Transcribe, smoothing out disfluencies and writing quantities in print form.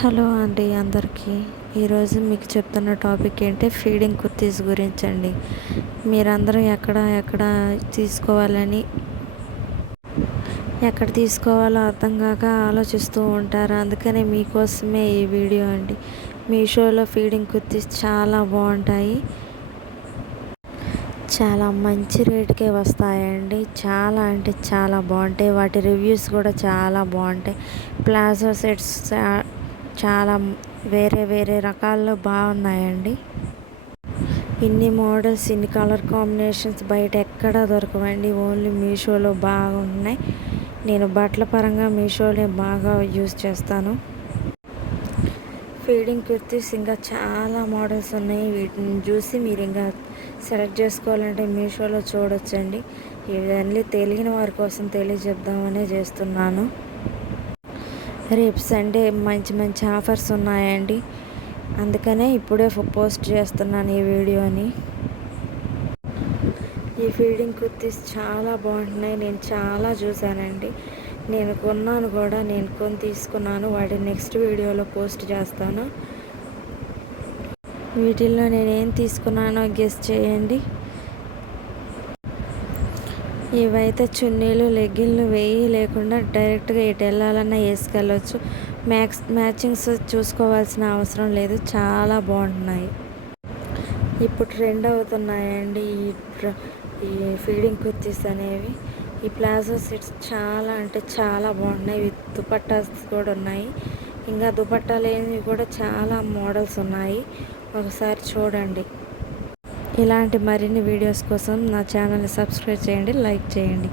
Hello అండి అందరికీ. ఈరోజు మీకు చెప్తున్న టాపిక్ ఏంటి, ఫీడింగ్ కుర్తీస్ గురించి అండి. మీరందరూ ఎక్కడ తీసుకోవాలని ఎక్కడ తీసుకోవాలో అర్థం కాక ఆలోచిస్తూ ఉంటారు. అందుకనే మీకోసమే ఈ వీడియో అండి. మీషోలో ఫీడింగ్ కుర్తీస్ చాలా బాగుంటాయి, చాలా మంచి రేటుకే వస్తాయండి. చాలా అంటే చాలా బాగుంటాయి. వాటి రివ్యూస్ కూడా చాలా బాగుంటాయి. ప్లాజో సెట్స్ చాలా వేరే వేరే రకాల్లో బాగున్నాయండి. ఇన్ని మోడల్స్, ఇన్ని కలర్ కాంబినేషన్స్ బయట ఎక్కడా దొరకవండి. ఓన్లీ మీషోలో బాగున్నాయి. నేను బట్టల పరంగా మీషోనే బాగా యూజ్ చేస్తాను. ఫీడింగ్ కుర్తీస్ ఇంకా చాలా మోడల్స్ ఉన్నాయి. వీటిని చూసి మీరు ఇంకా సెలెక్ట్ చేసుకోవాలంటే మీషోలో చూడొచ్చండి. ఇవన్నీ తెలియని వారి కోసం తెలియజెప్దామనే చేస్తున్నాను. రేపు సండే మంచి మంచి ఆఫర్స్ ఉన్నాయండి. అందుకనే ఇప్పుడే పోస్ట్ చేస్తున్నాను ఈ వీడియోని. ఈ ఫీడింగ్ కుర్తీస్ చాలా బాగుంటున్నాయి. నేను చాలా చూశానండి. నేను కొన్నాను కూడా, నేను కొని తీసుకున్నాను. వాటిని నెక్స్ట్ వీడియోలో పోస్ట్ చేస్తాను. వీటిల్లో నేనేం తీసుకున్నానో గెస్ చేయండి. ఇవైతే చున్నీలు, లెగ్గిన్లు వేయి లేకుండా డైరెక్ట్గా ఎటు వెళ్ళాలన్నా వేసుకెళ్ళొచ్చు. మ్యాచింగ్స్ చూసుకోవాల్సిన అవసరం లేదు. చాలా బాగుంటున్నాయి. ఇప్పుడు ట్రెండ్ అవుతున్నాయండి ఈ ఫీడింగ్ కుర్తీస్ అనేవి. ఈ ప్లాజో సెట్స్ చాలా అంటే చాలా బాగున్నాయి. విత్ దుపట్టాస్ కూడా ఉన్నాయి. ఇంకా దుపట్టా లేనివి కూడా చాలా మోడల్స్ ఉన్నాయి. ఒకసారి చూడండి. ఇలాంటి మరిన్ని వీడియోస్ కోసం నా ఛానల్ని సబ్స్క్రైబ్ చేయండి, లైక్ చేయండి.